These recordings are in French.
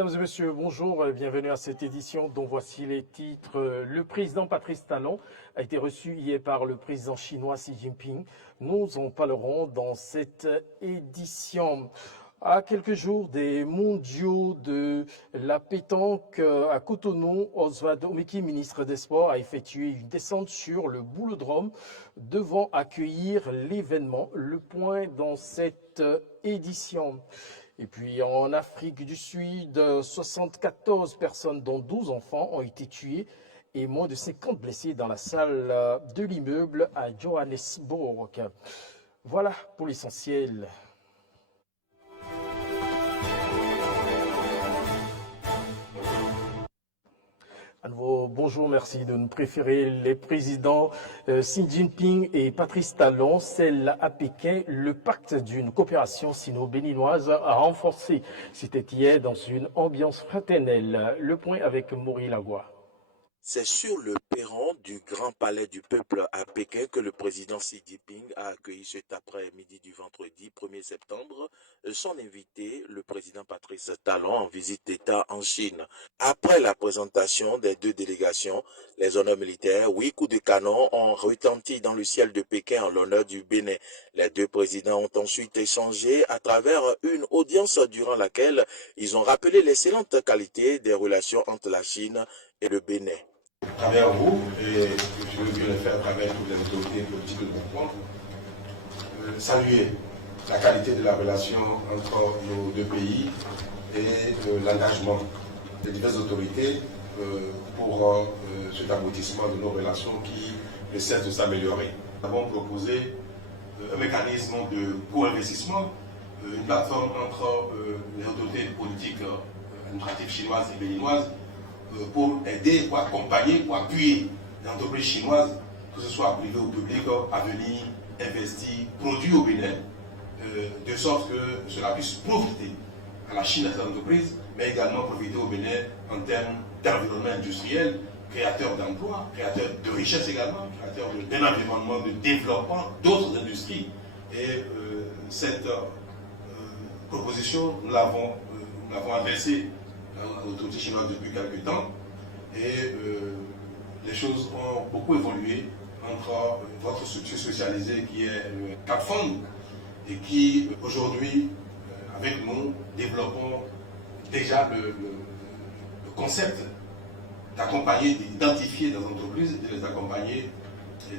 Mesdames et messieurs, bonjour et bienvenue à cette édition dont voici les titres. Le président Patrice Talon a été reçu hier par le président chinois Xi Jinping. Nous en parlerons dans cette édition. À quelques jours des mondiaux de la pétanque à Cotonou, Oswald Omeki, ministre des Sports, a effectué une descente sur le boulodrome devant accueillir l'événement. Le point dans cette édition. Et puis en Afrique du Sud, 74 personnes, dont 12 enfants, ont été tuées et moins de 50 blessés dans la salle de l'immeuble à Johannesburg. Voilà pour l'essentiel. À nouveau, bonjour, merci de nous préférer les présidents Xi Jinping et Patrice Talon. Celle à Pékin, le pacte d'une coopération sino-béninoise a renforcé. C'était hier dans une ambiance fraternelle. Le point avec Maury Lagua. C'est sur le perron du Grand Palais du Peuple à Pékin que le président Xi Jinping a accueilli cet après-midi du vendredi 1er septembre son invité, le président Patrice Talon, en visite d'État en Chine. Après la présentation des deux délégations, les honneurs militaires, 8 coups de canon ont retenti dans le ciel de Pékin en l'honneur du Bénin. Les deux présidents ont ensuite échangé à travers une audience durant laquelle ils ont rappelé l'excellente qualité des relations entre la Chine et le Bénin. À travers vous, et je veux bien le faire à travers toutes les autorités politiques de mon point, saluer la qualité de la relation entre nos deux pays et l'engagement des diverses autorités pour cet aboutissement de nos relations qui ne cesse de s'améliorer. Nous avons proposé un mécanisme de co-investissement, une plateforme entre les autorités politiques administratives chinoises et béninoises pour aider, pour accompagner, pour appuyer les entreprises chinoises, que ce soit privé ou public, à venir investir, produire au Bénin, de sorte que cela puisse profiter à la Chine et à cette entreprise, mais également profiter au Bénin en termes d'environnement industriel, créateur d'emplois, créateur de richesses également, créateur d'un environnement de développement d'autres industries. Et cette proposition, nous l'avons adressée à l'autorité chinoise depuis quelques temps et les choses ont beaucoup évolué entre votre structure spécialisée qui est le CAPFOND et qui aujourd'hui avec nous développons déjà le concept d'accompagner, d'identifier des entreprises et de les accompagner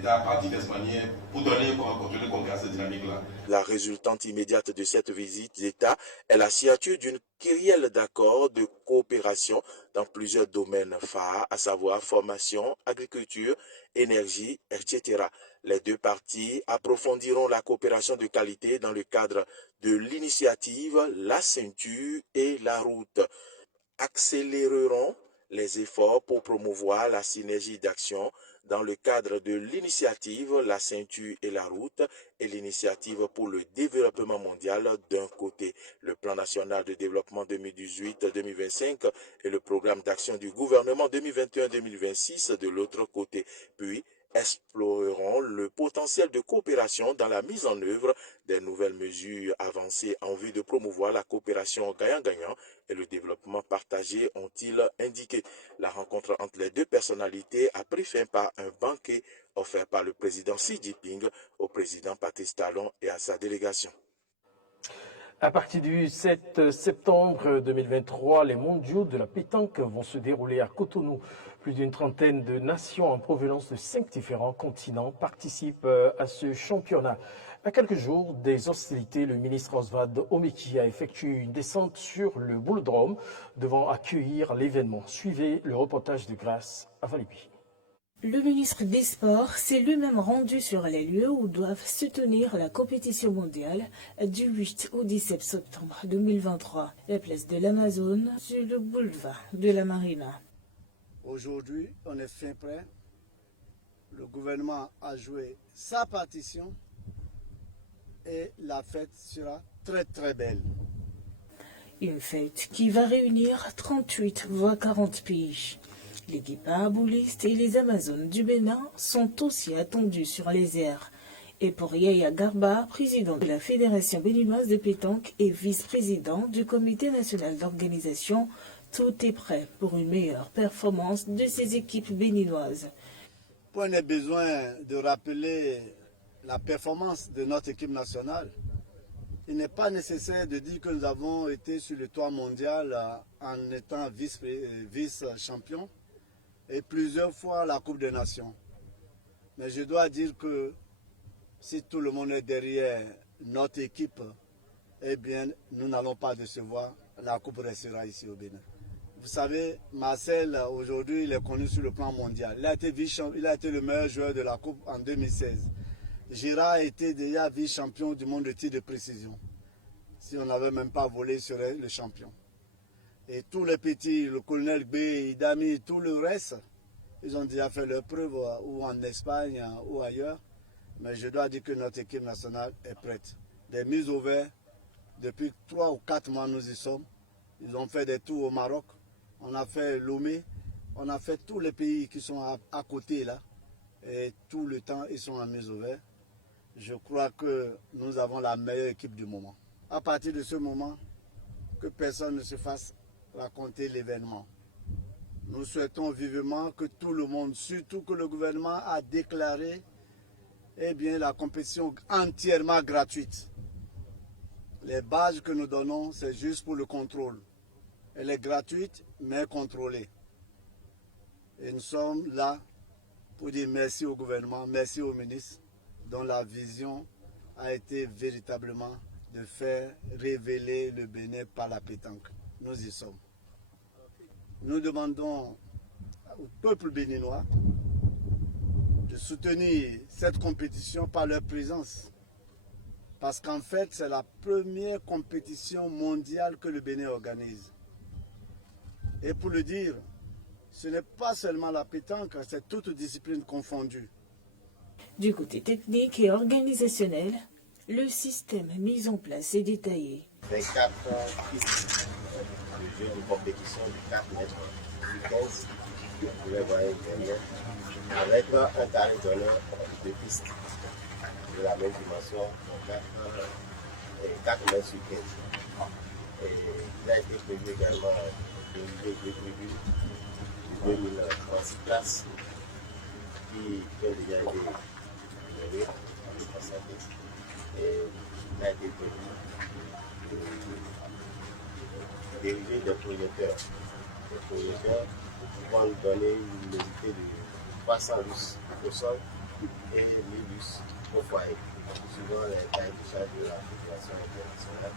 par diverses manières pour donner un contenu concret à cette dynamique-là. La résultante immédiate de cette visite d'État est la signature d'une kyrielle d'accords de coopération dans plusieurs domaines phares, à savoir formation, agriculture, énergie, etc. Les deux parties approfondiront la coopération de qualité dans le cadre de l'initiative La Ceinture et la Route, accéléreront les efforts pour promouvoir la synergie d'action dans le cadre de l'initiative La Ceinture et la Route et l'initiative pour le développement mondial d'un côté, le plan national de développement 2018-2025 et le programme d'action du gouvernement 2021-2026 de l'autre côté, puis exploreront le potentiel de coopération dans la mise en œuvre des nouvelles mesures avancées en vue de promouvoir la coopération gagnant-gagnant et le développement partagé, ont-ils indiqué. La rencontre entre les deux personnalités a pris fin par un banquet offert par le président Xi Jinping au président Patrice Talon et à sa délégation. À partir du 7 septembre 2023, les mondiaux de la pétanque vont se dérouler à Cotonou. Plus d'une trentaine de nations en provenance de 5 différents continents participent à ce championnat. À quelques jours des hostilités, le ministre Oswald Omeki a effectué une descente sur le boulodrome devant accueillir l'événement. Suivez le reportage de Grâce à Valibi. Le ministre des Sports s'est lui-même rendu sur les lieux où doivent se tenir la compétition mondiale du 8 au 17 septembre 2023, la place de l'Amazone sur le boulevard de la Marina. Aujourd'hui, on est fin prêt. Le gouvernement a joué sa partition et la fête sera très très belle. Une fête qui va réunir 38 voire 40 pays. L'équipe arbouliste et les Amazones du Bénin sont aussi attendus sur les airs. Et pour Yaya Garba, président de la Fédération béninoise de pétanque et vice-président du Comité national d'organisation, tout est prêt pour une meilleure performance de ces équipes béninoises. Point n'est besoin de rappeler la performance de notre équipe nationale. Il n'est pas nécessaire de dire que nous avons été sur le toit mondial en étant vice-champion et plusieurs fois la Coupe des Nations. Mais je dois dire que si tout le monde est derrière notre équipe, eh bien, nous n'allons pas décevoir. La Coupe restera ici au Bénin. Vous savez, Marcel, aujourd'hui, il est connu sur le plan mondial. Il a été le meilleur joueur de la Coupe en 2016. Gérard était déjà vice-champion du monde de tir de précision. Si on n'avait même pas volé, il serait le champion. Et tous les petits, le colonel B, Idami, tout le reste, ils ont déjà fait leur preuve ou en Espagne ou ailleurs. Mais je dois dire que notre équipe nationale est prête. Des mises au vert, depuis 3 ou 4 mois nous y sommes. Ils ont fait des tours au Maroc. On a fait Lomé. On a fait tous les pays qui sont à côté là. Et tout le temps, ils sont en mise au vert. Je crois que nous avons la meilleure équipe du moment. À partir de ce moment, que personne ne se fasse raconter l'événement. Nous souhaitons vivement que tout le monde, surtout que le gouvernement a déclaré la compétition entièrement gratuite. Les badges que nous donnons, c'est juste pour le contrôle. Elle est gratuite, mais contrôlée. Et nous sommes là pour dire merci au gouvernement, merci au ministre, dont la vision a été véritablement de faire révéler le Bénin par la pétanque. Nous y sommes. Nous demandons au peuple béninois de soutenir cette compétition par leur présence. Parce qu'en fait, c'est la première compétition mondiale que le Bénin organise. Et pour le dire, ce n'est pas seulement la pétanque, c'est toute discipline confondue. Du côté technique et organisationnel, le système mis en place est détaillé. 24 pistes de jeu de compétition de 4 mètres du 15, vous les voyez derrière, avec un carré d'honneur de pistes de la même dimension, 4 mètres sur 15. Et il a été prévu également de prévu de 2036 places qui ont déjà été rénovées en passage. Et il a été prévu de dériver des projecteurs. Les projecteurs vont nous donner une humidité de 300 lux au sol et 1000 lux au foyer. Suivant les tailles de charge de la Fédération internationale,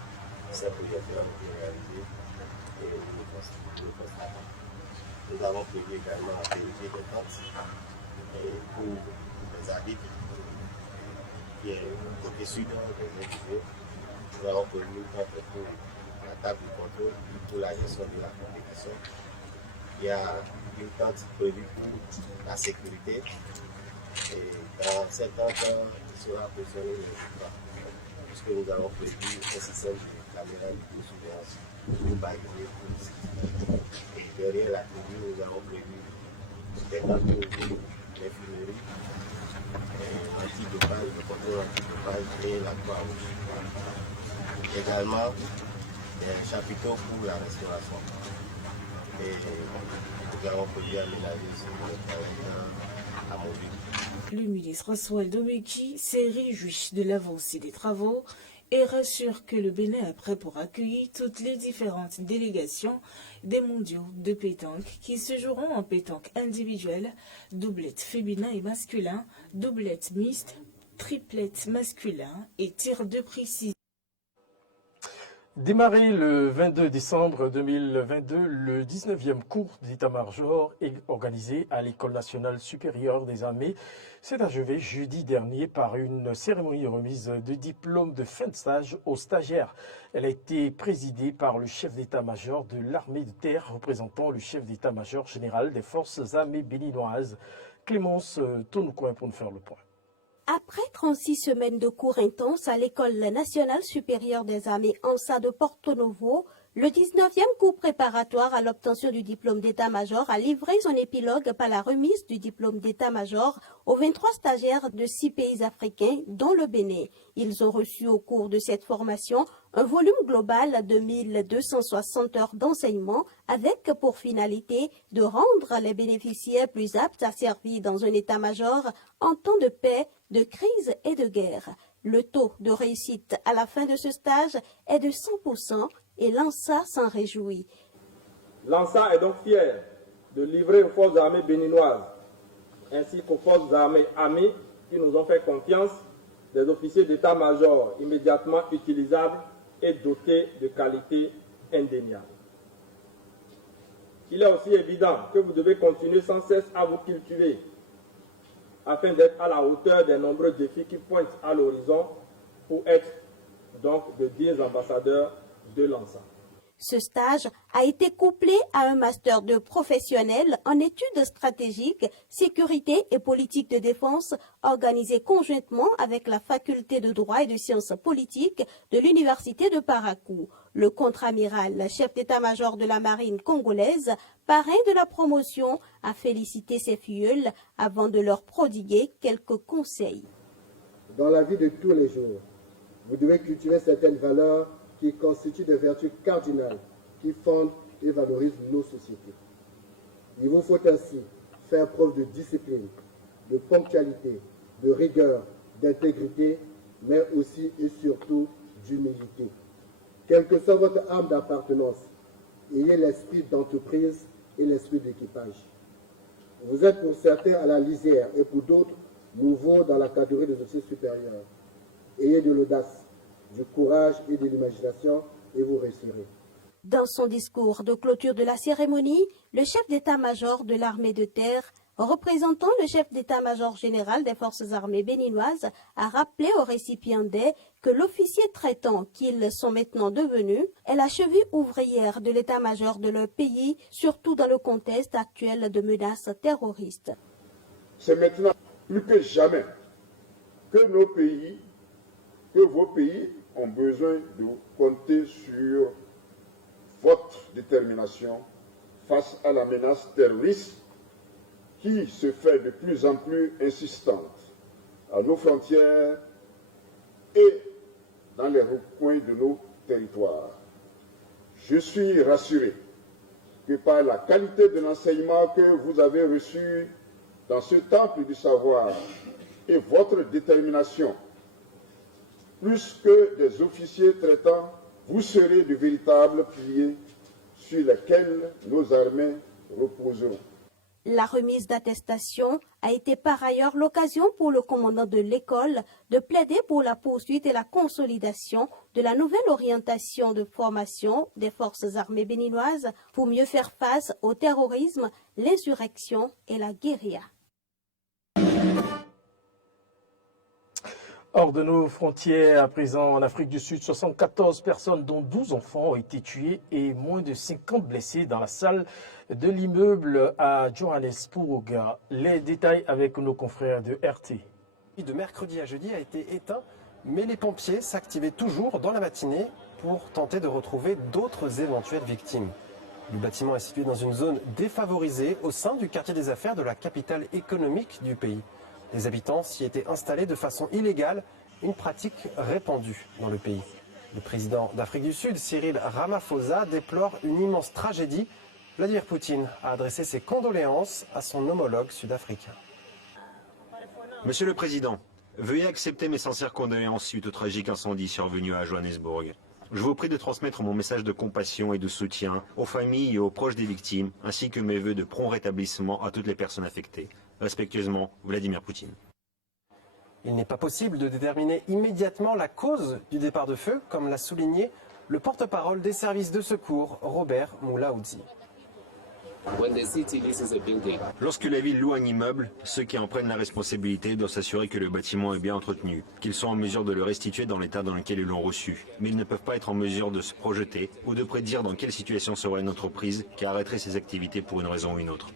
ces projecteurs ont été réalisés et nous constatons. Nous avons prévu également la pérennité des tentes pour les arbitres qui est côté sud des invités. Nous avons prévu une tente pour la table de contrôle pour la gestion de la compétition. Il y a une tente prévue pour la sécurité. Et dans cette tente, il sera positionné le pas, puisque nous avons prévu un système de caméra de surveillance pour balayer pour ici. Et derrière la tribune, nous avons prévu des tentes d'infirmerie, antidopage, le contrôle antidopage et la Croix-Rouge. Également, des chapiteaux pour la restauration. Et nous avons prévu aménager aussi le travail à mobile. Le ministre Oswald Omeki s'est réjoui de l'avancée des travaux et rassure que le Bénin est prêt pour accueillir toutes les différentes délégations des mondiaux de pétanque qui se joueront en pétanque individuelle, doublette féminin et masculin, doublette mixte, triplette masculin et tir de précision. Démarré le 22 décembre 2022, le 19e cours d'état-major est organisé à l'École nationale supérieure des armées s'est achevé jeudi dernier par une cérémonie de remise de diplôme de fin de stage aux stagiaires. Elle a été présidée par le chef d'état-major de l'armée de terre représentant le chef d'état-major général des forces armées béninoises, Clémence Tonoucoin, pour nous faire le point. Après 36 semaines de cours intenses à l'École nationale supérieure des armées ANSA de Porto Novo, Le 19e cours préparatoire à l'obtention du diplôme d'état-major a livré son épilogue par la remise du diplôme d'état-major aux 23 stagiaires de 6 pays africains, dont le Bénin. Ils ont reçu au cours de cette formation un volume global de 1260 heures d'enseignement avec pour finalité de rendre les bénéficiaires plus aptes à servir dans un état-major en temps de paix, de crise et de guerre. Le taux de réussite à la fin de ce stage est de 100%. Et l'ANSA s'en réjouit. L'ANSA est donc fier de livrer aux forces armées béninoises ainsi qu'aux forces armées amies qui nous ont fait confiance des officiers d'état-major immédiatement utilisables et dotés de qualités indéniables. Il est aussi évident que vous devez continuer sans cesse à vous cultiver afin d'être à la hauteur des nombreux défis qui pointent à l'horizon pour être donc de dignes ambassadeurs de l'ANSA. Ce stage a été couplé à un master de professionnel en études stratégiques, sécurité et politique de défense, organisé conjointement avec la faculté de droit et de sciences politiques de l'université de Parakou. Le contre-amiral, chef d'état-major de la marine congolaise, parrain de la promotion, a félicité ses filleuls avant de leur prodiguer quelques conseils. Dans la vie de tous les jours, vous devez cultiver certaines valeurs qui constituent des vertus cardinales qui fondent et valorisent nos sociétés. Il vous faut ainsi faire preuve de discipline, de ponctualité, de rigueur, d'intégrité, mais aussi et surtout d'humilité. Quelle que soit votre âme d'appartenance, ayez l'esprit d'entreprise et l'esprit d'équipage. Vous êtes pour certains à la lisière et pour d'autres nouveaux dans la catégorie des officiers supérieurs. Ayez de l'audace, du courage et de l'imagination et vous réussirez. Dans son discours de clôture de la cérémonie, le chef d'état-major de l'armée de terre, représentant le chef d'état-major général des forces armées béninoises, a rappelé aux récipiendaires que l'officier traitant qu'ils sont maintenant devenus est la cheville ouvrière de l'état-major de leur pays, surtout dans le contexte actuel de menaces terroristes. C'est maintenant plus que jamais que nos pays, que vos pays ont besoin de compter sur votre détermination face à la menace terroriste qui se fait de plus en plus insistante à nos frontières et dans les recoins de nos territoires. Je suis rassuré que par la qualité de l'enseignement que vous avez reçu dans ce temple du savoir et votre détermination, plus que des officiers traitants, vous serez de véritables piliers sur lesquels nos armées reposeront. La remise d'attestation a été par ailleurs l'occasion pour le commandant de l'école de plaider pour la poursuite et la consolidation de la nouvelle orientation de formation des forces armées béninoises pour mieux faire face au terrorisme, l'insurrection et la guérilla. Hors de nos frontières, à présent en Afrique du Sud, 74 personnes, dont 12 enfants, ont été tuées et moins de 50 blessés dans la salle de l'immeuble à Johannesburg. Les détails avec nos confrères de RT. De mercredi à jeudi a été éteint, mais les pompiers s'activaient toujours dans la matinée pour tenter de retrouver d'autres éventuelles victimes. Le bâtiment est situé dans une zone défavorisée au sein du quartier des affaires de la capitale économique du pays. Les habitants s'y étaient installés de façon illégale, une pratique répandue dans le pays. Le président d'Afrique du Sud, Cyril Ramaphosa, déplore une immense tragédie. Vladimir Poutine a adressé ses condoléances à son homologue sud-africain. Monsieur le Président, veuillez accepter mes sincères condoléances suite au tragique incendie survenu à Johannesburg. Je vous prie de transmettre mon message de compassion et de soutien aux familles et aux proches des victimes, ainsi que mes vœux de prompt rétablissement à toutes les personnes affectées. Respectueusement, Vladimir Poutine. Il n'est pas possible de déterminer immédiatement la cause du départ de feu, comme l'a souligné le porte-parole des services de secours, Robert Moulaoudzi. Lorsque la ville loue un immeuble, ceux qui en prennent la responsabilité doivent s'assurer que le bâtiment est bien entretenu, qu'ils sont en mesure de le restituer dans l'état dans lequel ils l'ont reçu. Mais ils ne peuvent pas être en mesure de se projeter ou de prédire dans quelle situation sera une entreprise qui arrêterait ses activités pour une raison ou une autre.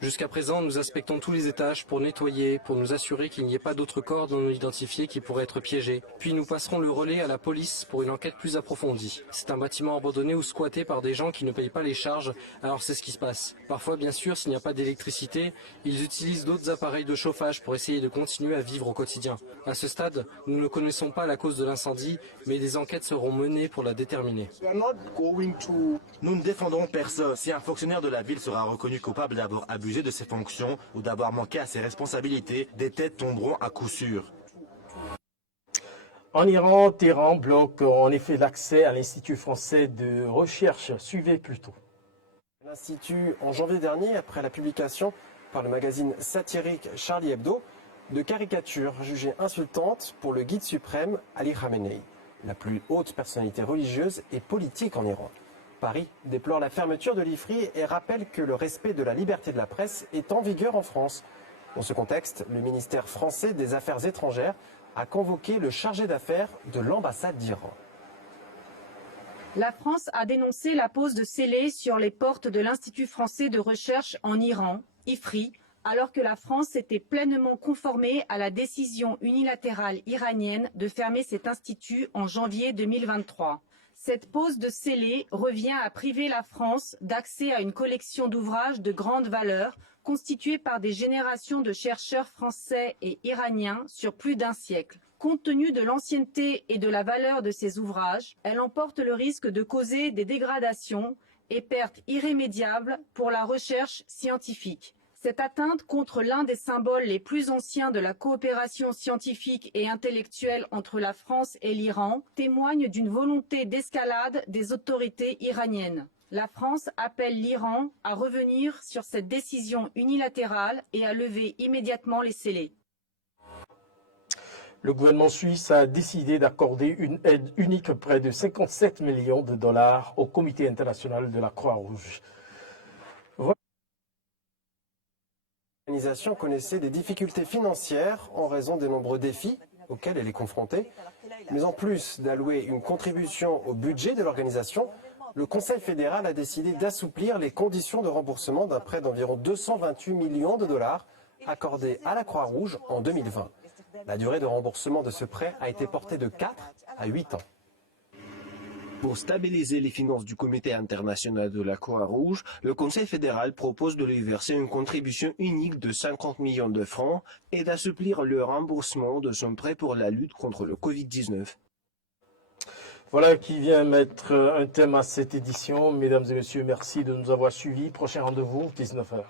Jusqu'à présent, nous inspectons tous les étages pour nettoyer, pour nous assurer qu'il n'y ait pas d'autres corps non identifiés qui pourraient être piégés. Puis nous passerons le relais à la police pour une enquête plus approfondie. C'est un bâtiment abandonné ou squatté par des gens qui ne payent pas les charges, alors c'est ce qui se passe. Parfois, bien sûr, s'il n'y a pas d'électricité, ils utilisent d'autres appareils de chauffage pour essayer de continuer à vivre au quotidien. À ce stade, nous ne connaissons pas la cause de l'incendie, mais des enquêtes seront menées pour la déterminer. Nous ne défendrons personne. Si un fonctionnaire de la ville sera reconnu coupable d'avoir abusé de ses fonctions ou d'avoir manqué à ses responsabilités, des têtes tomberont à coup sûr. En Iran, Téhéran bloque en effet l'accès à l'Institut français de recherche. Suivez plutôt. L'Institut, en janvier dernier, après la publication par le magazine satirique Charlie Hebdo de caricatures jugées insultantes pour le guide suprême Ali Khamenei, la plus haute personnalité religieuse et politique en Iran. Paris déplore la fermeture de l'IFRI et rappelle que le respect de la liberté de la presse est en vigueur en France. Dans ce contexte, le ministère français des Affaires étrangères a convoqué le chargé d'affaires de l'ambassade d'Iran. La France a dénoncé la pose de scellés sur les portes de l'Institut français de recherche en Iran, IFRI, alors que la France s'était pleinement conformée à la décision unilatérale iranienne de fermer cet institut en janvier 2023. Cette pose de scellés revient à priver la France d'accès à une collection d'ouvrages de grande valeur constituée par des générations de chercheurs français et iraniens sur plus d'un siècle. Compte tenu de l'ancienneté et de la valeur de ces ouvrages, elle emporte le risque de causer des dégradations et pertes irrémédiables pour la recherche scientifique. Cette atteinte contre l'un des symboles les plus anciens de la coopération scientifique et intellectuelle entre la France et l'Iran témoigne d'une volonté d'escalade des autorités iraniennes. La France appelle l'Iran à revenir sur cette décision unilatérale et à lever immédiatement les scellés. Le gouvernement suisse a décidé d'accorder une aide unique près de 57 millions de dollars au Comité international de la Croix-Rouge. Voilà. L'organisation connaissait des difficultés financières en raison des nombreux défis auxquels elle est confrontée. Mais en plus d'allouer une contribution au budget de l'organisation, le Conseil fédéral a décidé d'assouplir les conditions de remboursement d'un prêt d'environ 228 millions de dollars accordé à la Croix-Rouge en 2020. La durée de remboursement de ce prêt a été portée de 4 à 8 ans. Pour stabiliser les finances du Comité international de la Croix-Rouge, le Conseil fédéral propose de lui verser une contribution unique de 50 millions de francs et d'assouplir le remboursement de son prêt pour la lutte contre le Covid-19. Voilà qui vient mettre un thème à cette édition. Mesdames et messieurs, merci de nous avoir suivis. Prochain rendez-vous, 19h.